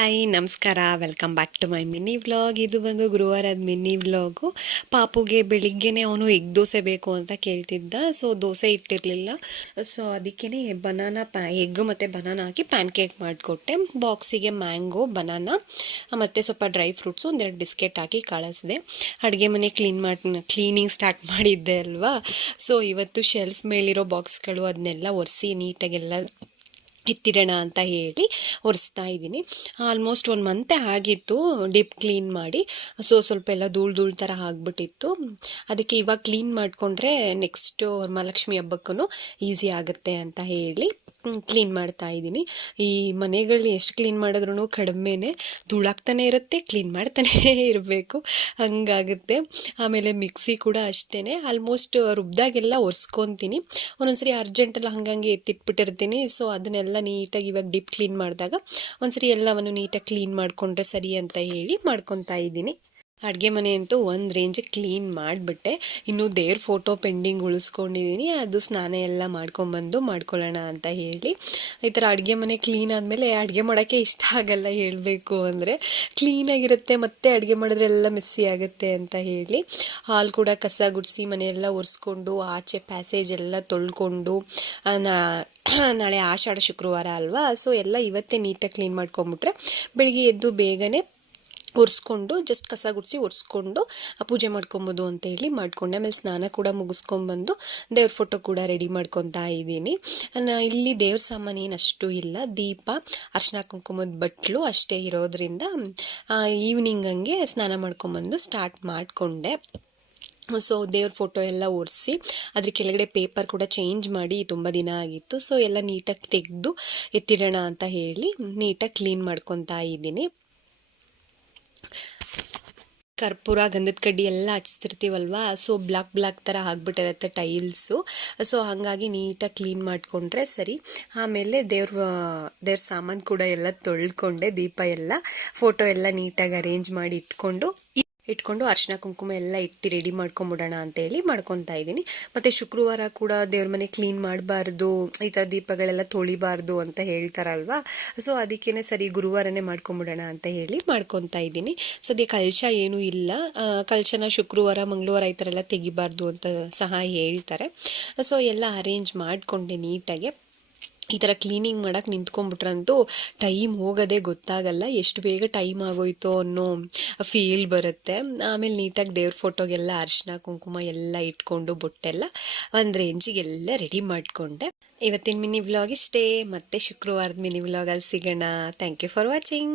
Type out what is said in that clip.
Hi ನಮಸ್ಕಾರ, welcome back to my mini vlog. ಇದು ಬಂದು ಗುರುವಾರದ ಮಿನಿ ವ್ಲಾಗು. ಪಾಪುಗೆ ಬೆಳಿಗ್ಗೆನೇ ಅವನು ಎಗ್ ದೋಸೆ ಬೇಕು ಅಂತ ಕೇಳ್ತಿದ್ದ. ಸೊ ದೋಸೆ ಇಟ್ಟಿರಲಿಲ್ಲ. ಸೊ ಅದಕ್ಕೇ ಎಗ್ ಮತ್ತು ಬನಾನಾ ಹಾಕಿ ಪ್ಯಾನ್ ಕೇಕ್ ಮಾಡಿಕೊಟ್ಟೆ. ಬಾಕ್ಸಿಗೆ ಮ್ಯಾಂಗೋ, ಬನಾನಾ ಮತ್ತು ಸ್ವಲ್ಪ ಡ್ರೈ ಫ್ರೂಟ್ಸು, ಒಂದೆರಡು ಬಿಸ್ಕೆಟ್ ಹಾಕಿ ಕಳಿಸಿದೆ. ಅಡುಗೆ ಮನೆ ಕ್ಲೀನಿಂಗ್ ಸ್ಟಾರ್ಟ್ ಮಾಡಿದ್ದೆ ಅಲ್ವಾ. ಸೊ ಇವತ್ತು ಶೆಲ್ಫ್ ಮೇಲಿರೋ ಬಾಕ್ಸ್ಗಳು ಅದನ್ನೆಲ್ಲ ಒರೆಸಿ ನೀಟಾಗೆಲ್ಲ ಎತ್ತಿಡೋಣ ಅಂತ ಹೇಳಿ ಒರೆಸ್ತಾ ಇದ್ದೀನಿ. ಆಲ್ಮೋಸ್ಟ್ 1 ಮಂತೆ ಆಗಿತ್ತು ಡೀಪ್ ಕ್ಲೀನ್ ಮಾಡಿ. ಸೊ ಸ್ವಲ್ಪ ಎಲ್ಲ ಧೂಳು ಥರ ಆಗಿಬಿಟ್ಟಿತ್ತು. ಅದಕ್ಕೆ ಇವಾಗ ಕ್ಲೀನ್ ಮಾಡಿಕೊಂಡ್ರೆ ನೆಕ್ಸ್ಟು ವರಮಹಾಲಕ್ಷ್ಮಿ ಹಬ್ಬಕ್ಕೂ ಈಸಿ ಆಗುತ್ತೆ ಅಂತ ಹೇಳಿ ಕ್ಲೀನ್ ಮಾಡ್ತಾ ಇದ್ದೀನಿ. ಈ ಮನೆಗಳನ್ನ ಎಷ್ಟು ಕ್ಲೀನ್ ಮಾಡಿದ್ರೂ ಕಡಿಮೆನೇ, ಧೂಳಾಗ್ತಾನೆ ಇರುತ್ತೆ, ಕ್ಲೀನ್ ಮಾಡ್ತಾನೇ ಇರಬೇಕು, ಹಂಗಾಗುತ್ತೆ. ಆಮೇಲೆ ಮಿಕ್ಸಿ ಕೂಡ ಅಷ್ಟೇ, ಆಲ್ಮೋಸ್ಟ್ ರುಬ್ದಾಗೆಲ್ಲ ಒರೆಸ್ಕೊತೀನಿ. ಒಂದೊಂದ್ಸರಿ ಅರ್ಜೆಂಟೆಲ್ಲ ಹಂಗಂಗೆ ಎತ್ತಿಟ್ಬಿಟ್ಟಿರ್ತೀನಿ. ಸೊ ಅದನ್ನೆಲ್ಲ ನೀಟಾಗಿ ಇವಾಗ ಡೀಪ್ ಕ್ಲೀನ್ ಮಾಡಿದಾಗ ಒಂದ್ಸರಿ ಎಲ್ಲವನ್ನು ನೀಟಾಗಿ ಕ್ಲೀನ್ ಮಾಡಿಕೊಂಡ್ರೆ ಸರಿ ಅಂತ ಹೇಳಿ ಮಾಡ್ಕೊತಾ ಇದ್ದೀನಿ. ಅಡುಗೆ ಮನೆ ಅಂತೂ ಒಂದು ರೇಂಜ್ ಕ್ಲೀನ್ ಮಾಡಿಬಿಟ್ಟೆ. ಇನ್ನು ದೇವ್ರ ಫೋಟೋ ಪೆಂಡಿಂಗ್ ಉಳಿಸ್ಕೊಂಡಿದ್ದೀನಿ. ಅದು ಸ್ನಾನ ಎಲ್ಲ ಮಾಡ್ಕೊಂಬಂದು ಮಾಡ್ಕೊಳ್ಳೋಣ ಅಂತ ಹೇಳಿ. ಈ ಥರ ಅಡುಗೆ ಮನೆ ಕ್ಲೀನ್ ಆದಮೇಲೆ ಅಡುಗೆ ಮಾಡೋಕ್ಕೆ ಇಷ್ಟ ಆಗಲ್ಲ, ಹೇಳಬೇಕು ಅಂದರೆ. ಕ್ಲೀನಾಗಿರುತ್ತೆ, ಮತ್ತೆ ಅಡುಗೆ ಮಾಡಿದ್ರೆ ಎಲ್ಲ ಮೆಸ್ಸಿ ಆಗುತ್ತೆ ಅಂತ ಹೇಳಿ ಹಾಲು ಕೂಡ ಕಸ ಗುಡಿಸಿ ಮನೆಯೆಲ್ಲ ಒರೆಸ್ಕೊಂಡು ಆಚೆ ಪ್ಯಾಸೇಜ್ ಎಲ್ಲ ತೊಳ್ಕೊಂಡು ನಾಳೆ ಆಷಾಢ ಶುಕ್ರವಾರ ಅಲ್ವಾ. ಸೊ ಎಲ್ಲ ಇವತ್ತೇ ನೀಟಾಗಿ ಕ್ಲೀನ್ ಮಾಡ್ಕೊಂಬಿಟ್ರೆ ಬೆಳಿಗ್ಗೆ ಎದ್ದು ಬೇಗನೆ ಒರೆಸ್ಕೊಂಡು ಜಸ್ಟ್ ಕಸ ಗುಡಿಸಿ ಒರೆಸ್ಕೊಂಡು ಪೂಜೆ ಮಾಡ್ಕೊಬೋದು ಅಂತ ಹೇಳಿ ಮಾಡಿಕೊಂಡೆ. ಆಮೇಲೆ ಸ್ನಾನ ಕೂಡ ಮುಗಿಸ್ಕೊಂಬಂದು ದೇವ್ರ ಫೋಟೋ ಕೂಡ ರೆಡಿ ಮಾಡ್ಕೊತಾ ಇದ್ದೀನಿ. ಇಲ್ಲಿ ದೇವ್ರ ಸಾಮಾನು ಏನು ಅಷ್ಟು ಇಲ್ಲ, ದೀಪ, ಅರ್ಶಿನ ಕುಂಕುಮದ ಬಟ್ಲು ಅಷ್ಟೇ ಇರೋದ್ರಿಂದ ಈವ್ನಿಂಗ್ ಹಂಗೆ ಸ್ನಾನ ಮಾಡ್ಕೊಂಬಂದು ಸ್ಟಾರ್ಟ್ ಮಾಡಿಕೊಂಡೆ. ಸೊ ದೇವ್ರ ಫೋಟೋ ಎಲ್ಲ ಒರೆಸಿ ಅದ್ರ ಕೆಳಗಡೆ ಪೇಪರ್ ಕೂಡ ಚೇಂಜ್ ಮಾಡಿ ತುಂಬ ದಿನ ಆಗಿತ್ತು. ಸೊ ಎಲ್ಲ ನೀಟಾಗಿ ತೆಗೆದು ಎತ್ತಿಡೋಣ ಅಂತ ಹೇಳಿ ನೀಟಾಗಿ ಕ್ಲೀನ್ ಮಾಡ್ಕೊತಾ ಇದ್ದೀನಿ. ಕರ್ಪೂರ, ಗಂಧದ ಕಡ್ಡಿ ಎಲ್ಲ ಹಚ್ತಿರ್ತೀವಲ್ವ. ಸೊ ಬ್ಲಾಕ್ ಥರ ಆಗಿಬಿಟ್ಟಿರುತ್ತೆ ಟೈಲ್ಸು. ಸೊ ಹಾಗಾಗಿ ನೀಟಾಗಿ ಕ್ಲೀನ್ ಮಾಡಿಕೊಂಡ್ರೆ ಸರಿ. ಆಮೇಲೆ ದೇವ್ರ ಸಾಮಾನು ಕೂಡ ಎಲ್ಲ ತೊಳ್ಕೊಂಡೆ, ದೀಪ ಎಲ್ಲ, ಫೋಟೋ ಎಲ್ಲ ನೀಟಾಗಿ ಅರೇಂಜ್ ಮಾಡಿ ಇಟ್ಕೊಂಡು ಅರ್ಶಿನ ಕುಂಕುಮ ಎಲ್ಲ ಇಟ್ಟು ರೆಡಿ ಮಾಡ್ಕೊಂಬಿಡೋಣ ಅಂತೇಳಿ ಮಾಡ್ಕೊತಾ ಇದ್ದೀನಿ. ಮತ್ತು ಶುಕ್ರವಾರ ಕೂಡ ದೇವ್ರ ಮನೆ ಕ್ಲೀನ್ ಮಾಡಬಾರ್ದು, ಈ ಥರ ದೀಪಗಳೆಲ್ಲ ತೊಳಿಬಾರ್ದು ಅಂತ ಹೇಳ್ತಾರಲ್ವ. ಸೊ ಅದಕ್ಕೇ ಸರಿ ಗುರುವಾರನೇ ಮಾಡ್ಕೊಂಬಿಡೋಣ ಅಂತ ಹೇಳಿ ಮಾಡ್ಕೊತಾ ಇದ್ದೀನಿ. ಸದ್ಯ ಕಲಶ ಏನೂ ಇಲ್ಲ, ಕಲಶನ ಶುಕ್ರವಾರ ಮಂಗಳವಾರ ಈ ಥರ ಎಲ್ಲ ತೆಗಿಬಾರ್ದು ಅಂತ ಸಹ ಹೇಳ್ತಾರೆ. ಸೊ ಎಲ್ಲ ಅರೇಂಜ್ ಮಾಡಿಕೊಂಡೆ ನೀಟಾಗೆ. ಈ ಥರ ಕ್ಲೀನಿಂಗ್ ಮಾಡೋಕ್ಕೆ ನಿಂತ್ಕೊಂಡ್ಬಿಟ್ರಂತೂ ಟೈಮ್ ಹೋಗೋದೇ ಗೊತ್ತಾಗಲ್ಲ, ಎಷ್ಟು ಬೇಗ ಟೈಮ್ ಆಗೋಯ್ತು ಅನ್ನೋ ಫೀಲ್ ಬರುತ್ತೆ. ಆಮೇಲೆ ನೀಟಾಗಿ ದೇವ್ರ ಫೋಟೋಗೆಲ್ಲ ಅರಿಶಿನ ಕುಂಕುಮ ಎಲ್ಲ ಇಟ್ಕೊಂಡು ಬೊಟ್ಟೆಲ್ಲ ಒಂದು ರೇಂಜಿಗೆಲ್ಲ ರೆಡಿ ಮಾಡಿಕೊಂಡೆ. ಇವತ್ತಿನ ಮಿನಿ ವ್ಲಾಗ್ ಇಷ್ಟೇ, ಮತ್ತೆ ಶುಕ್ರವಾರದ ಮಿನಿ ವ್ಲಾಗಲ್ಲಿ ಸಿಗೋಣ. Thank you for watching.